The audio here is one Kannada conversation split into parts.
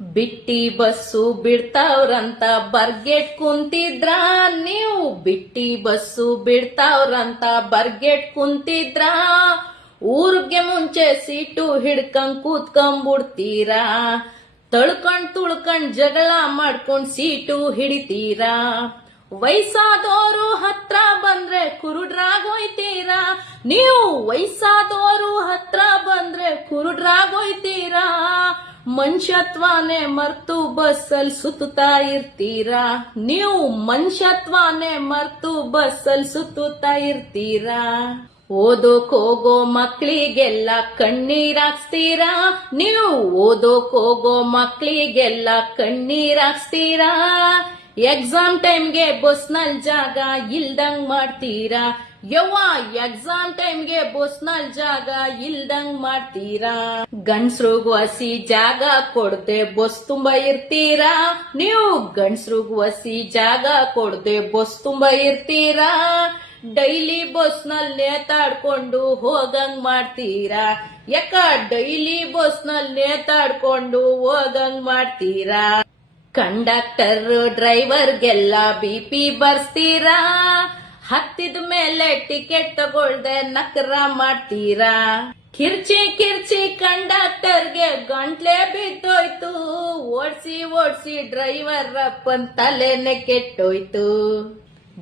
ಬಿಟ್ಟಿ ಬಸ್ಸು ಬಿಡ್ತಾವ್ರಂತ ಬರ್ಗೆಟ್ ಕುಂತಿದ್ರ ನೀವು ಬಿಟ್ಟಿ ಬಸ್ಸು ಬಿಡ್ತಾವ್ರಂತ ಬರ್ಗೆಟ್ ಕುಂತಿದ್ರ ಊರ್ಗೆ ಮುಂಚೆ ಸೀಟು ಹಿಡ್ಕೊಂಡ್ ಕೂತ್ಕೊಂಡ್ಬಿಡ್ತೀರಾ ತಳ್ಕೊಂಡ್ ತುಳ್ಕೊಂಡ್ ಜಗಳ ಮಾಡ್ಕೊಂಡ್ ಸೀಟು ಹಿಡಿತೀರಾ ವಯಸ್ಸಾದೋರು ಹತ್ರ ಬಂದ್ರೆ ಕುರುಡ್ರಾಗೋಯ್ತೀರಾ ನೀವು ವಯಸ್ಸಾದೋರು ಹತ್ರ ಬಂದ್ರೆ ಕುರುಡ್ರಾಗೋಯ್ತೀರಾ ಮನುಷ್ಯತ್ವಾನೇ ಮರ್ತು ಬಸ್ಸಲ್ಲಿ ಸುತ್ತುತ್ತಾ ಇರ್ತೀರಾ ನೀವು ಮನುಷ್ಯತ್ವಾನೇ ಮರ್ತು ಬಸ್ಸಲ್ಲಿ ಸುತ್ತುತ್ತಾ ಇರ್ತೀರಾ ಓದೋಕ್ ಹೋಗೋ ಮಕ್ಳಿಗೆಲ್ಲ ಕಣ್ಣೀರಾಕ್ಸ್ತೀರಾ ನೀವು ಓದೋಕ್ ಹೋಗೋ ಮಕ್ಳಿಗೆಲ್ಲ ಕಣ್ಣೀರಾಕ್ಸ್ತೀರಾ ಎಕ್ಸಾಮ್ ಟೈಮ್ಗೆ ಬಸ್ನಲ್ಲಿ ಜಾಗ ಇಲ್ದಂಗ್ ಮಾಡ್ತೀರಾ ಯವ್ವ ಎಕ್ಸಾಮ್ ಟೈಮ್ಗೆ ಬಸ್ನಲ್ಲಿ ಜಾಗ ಇಲ್ದಂಗ್ ಮಾಡ್ತೀರಾ ಗಂಡ್ಸ್ರಿಗೂ ಹಸಿ ಜಾಗ ಕೊಡದೆ ಬಸ್ ತುಂಬಾ ಇರ್ತೀರಾ ನೀವು ಗಂಡ್ಸ್ರಿಗೂ ಹಸಿ ಜಾಗ ಕೊಡದೆ ಬಸ್ ತುಂಬಾ ಇರ್ತೀರಾ ಡೈಲಿ ಬಸ್ನಲ್ಲಿ ನೇತಾಡ್ಕೊಂಡು ಹೋಗಂಗ್ ಮಾಡ್ತೀರಾ ಯಾಕ ಡೈಲಿ ಬಸ್ನಲ್ಲಿ ನೇತಾಡ್ಕೊಂಡು ಹೋಗಂಗ್ ಮಾಡ್ತೀರಾ ಕಂಡಕ್ಟರ್ ಡ್ರೈವರ್ಗೆಲ್ಲ ಬಿಪಿ ಬರ್ಸ್ತೀರಾ ಹತ್ತಿದ ಮೇಲೆ ಟಿಕೆಟ್ ತಗೊಳ್ದೆ ನಕರ ಮಾಡ್ತೀರಾ ಕಿರ್ಚಿ ಕಿರ್ಚಿ ಕಂಡಕ್ಟರ್ಗೆ ಗಂಟ್ಲೆ ಬಿದ್ದೋಯ್ತು ಓಡ್ಸಿ ಓಡ್ಸಿ ಡ್ರೈವರ್ ಅಪ್ಪನ್ ತಲೆನೆ ಕೆಟ್ಟೋಯ್ತು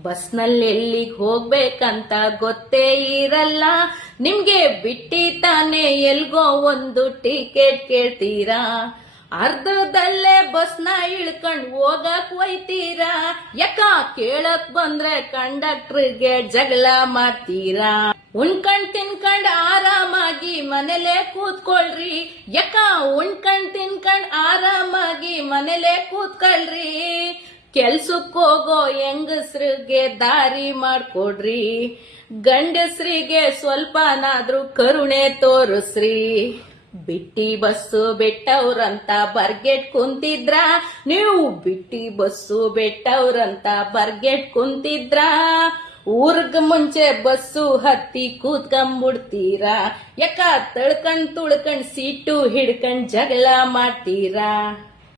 ಬಸ್ನಲ್ಲಿ ಎಲ್ಲಿಗ್ ಹೋಗ್ಬೇಕಂತ ಗೊತ್ತೇ ಇರಲ್ಲ ನಿಮ್ಗೆ ಬಿಟ್ಟಿ ತಾನೇ ಎಲ್ಗೋ ಒಂದು ಟಿಕೆಟ್ ಕೇಳ್ತೀರಾ ಅರ್ಧದಲ್ಲೇ ಬಸ್ನ ಇಳ್ಕೊಂಡ್ ಹೋಗಕ್ ಒಯ್ತೀರಾ ಯಾಕ ಕೇಳಕ್ ಬಂದ್ರೆ ಕಂಡಕ್ಟರ್ಗೆ ಜಗಳ ಮಾಡ್ತೀರಾ ಉಣ್ಕಂಡ್ ತಿನ್ಕಂಡ್ ಆರಾಮಾಗಿ ಮನೇಲೆ ಕೂತ್ಕೊಳ್ರಿ ಯಾಕ ಉಣ್ಕಂಡ್ ತಿನ್ಕಂಡ್ ಆರಾಮಾಗಿ ಮನೇಲೆ ಕೂತ್ಕೊಳ್ರಿ ಕೆಲ್ಸಕ್ ಹೋಗೋ ಹೆಂಗಸ್ರಿಗೆ ದಾರಿ ಮಾಡ್ಕೊಡ್ರಿ ಗಂಡಸ್ರಿಗೆ ಸ್ವಲ್ಪನಾದ್ರೂ ಕರುಣೆ ತೋರಿಸ್ರಿ ಬಿಟ್ಟಿ ಬಸ್ಸು ಬಿಟ್ಟವ್ರಂತ ಬರ್ಗೆಟ್ ಕುಂತಿದ್ರ ನೀವು ಬಿಟ್ಟಿ ಬಸ್ಸು ಬಿಟ್ಟವ್ರಂತ ಬರ್ಗೆಟ್ ಕುಂತಿದ್ರ ಊರ್ಗ್ ಮುಂಚೆ ಬಸ್ಸು ಹತ್ತಿ ಕೂತ್ಕೊಂಡ್ಬಿಡ್ತೀರಾ ಯಾಕ ತಳ್ಕೊಂಡ್ ತುಳ್ಕೊಂಡ್ ಸೀಟು ಹಿಡ್ಕೊಂಡ್ ಜಗಳ ಮಾಡ್ತೀರಾ